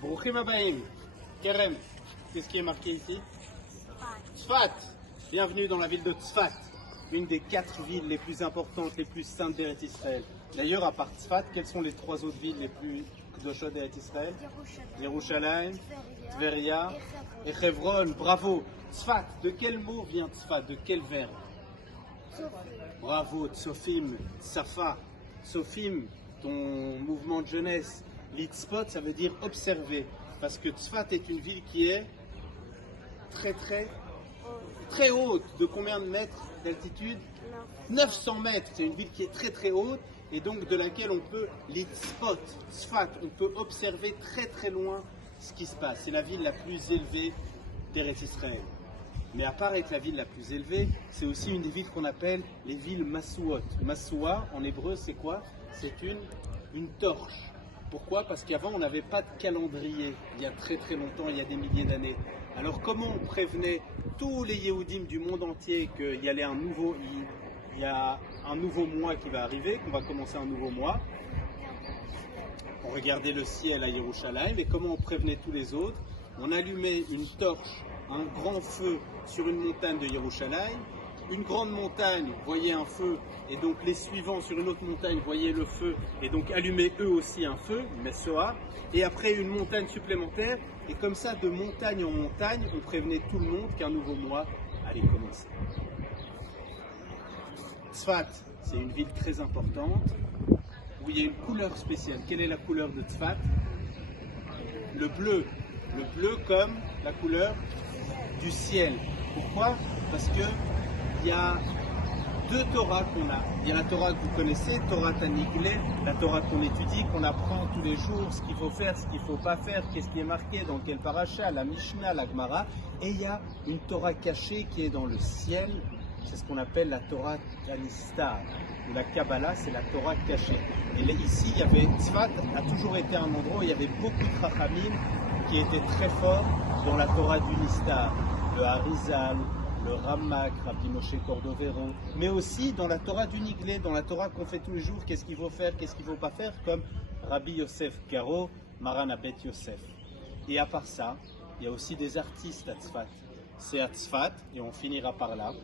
Brouchim Abaim. Kerem, qu'est-ce qui est marqué ici? Tzfat. Bienvenue dans la ville de Tzfat, une des 4 villes les plus importantes, les plus saintes d'Eretz Israël. D'ailleurs, à part Tzfat, quelles sont les 3 autres villes les plus kdoshot d'Eretz Israël? Yerushalayim, Tveria et Hebron. Bravo. Tzfat, de quel mot vient Tzfat? De quel verbe? Bravo, Tsofim, Tsafa. Tsofim, ton mouvement de jeunesse. Litzpot, ça veut dire observer. Parce que Tzfat est une ville qui est très haute. De combien de mètres d'altitude? 900 mètres. C'est une ville qui est très haute et donc de laquelle on peut, Litzpot, Tzfat, on peut observer très loin ce qui se passe. C'est la ville la plus élevée d'Eretz Israël. Mais à part être la ville la plus élevée, c'est aussi une des villes qu'on appelle les villes Masuot. Masua, en hébreu, c'est quoi? C'est une torche. Pourquoi? Parce qu'avant, on n'avait pas de calendrier, il y a très longtemps, il y a des milliers d'années. Alors comment on prévenait tous les Yéhoudim du monde entier qu'il y a un nouveau mois qui va arriver, qu'on va commencer un nouveau mois? On regardait le ciel à Yerushalayim, et comment on prévenait tous les autres? On allumait une torche, un grand feu sur une montagne de Yerushalayim. Une grande montagne voyait un feu, et donc les suivants sur une autre montagne voyaient le feu, et donc allumaient eux aussi un feu, Messoa, et après une montagne supplémentaire, et comme ça, de montagne en montagne, on prévenait tout le monde qu'un nouveau mois allait commencer. Tzfat, c'est une ville très importante, où il y a une couleur spéciale. Quelle est la couleur de Tzfat? Le bleu comme la couleur du ciel. Pourquoi? Parce que il y a 2 Torahs qu'on a. Il y a la Torah que vous connaissez, Torah Taniglé, la Torah qu'on étudie, qu'on apprend tous les jours, ce qu'il faut faire, ce qu'il ne faut pas faire, qu'est-ce qui est marqué, dans quel paracha, la Mishnah, la Gemara. Et il y a une Torah cachée qui est dans le ciel, c'est ce qu'on appelle la Torah Kanistar. Ou la Kabbalah, c'est la Torah cachée. Et là, ici, il y avait, Tzfat a toujours été un endroit où il y avait beaucoup de Chachamim qui étaient très forts dans la Torah du Nistar, le Harizal, le Ramak, Rabbi Moshe Cordovero, mais aussi dans la Torah du Niglé, dans la Torah qu'on fait tous les jours, qu'est-ce qu'il faut faire, qu'est-ce qu'il ne faut pas faire, comme Rabbi Yosef Karo, Maran Abet Yosef. Et à part ça, il y a aussi des artistes à Tzfat. C'est à Tzfat, et on finira par là,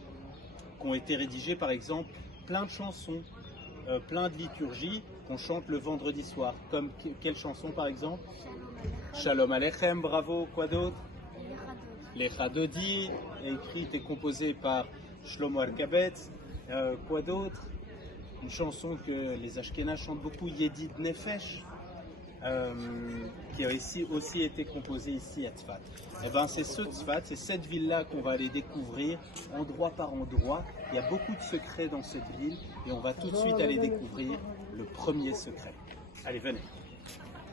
qu'ont été rédigées par exemple plein de chansons, plein de liturgies qu'on chante le vendredi soir. Comme quelle chanson par exemple? Shalom Aleichem, bravo, quoi d'autre? Les Chadodi, écrite et composée par Shlomo Alkabetz. Quoi d'autre? Une chanson que les Ashkénazes chantent beaucoup, Yedid Nefesh, qui a aussi été composée ici à Tzfat. Et ben c'est ce Tzfat, c'est cette ville-là qu'on va aller découvrir, endroit par endroit. Il y a beaucoup de secrets dans cette ville, et on va tout de suite aller découvrir le premier secret. Allez, venez.